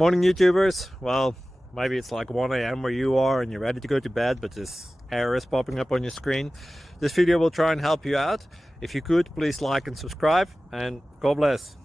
Morning, YouTubers. Well, maybe it's like 1 a.m. where you are and you're ready to go to bed, but this error is popping up on your screen. This video will try and help you out. If you could, please like and subscribe, and God bless.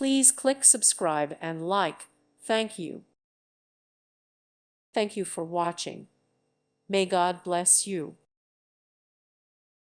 Please click subscribe and like. Thank you. Thank you for watching. May God bless you.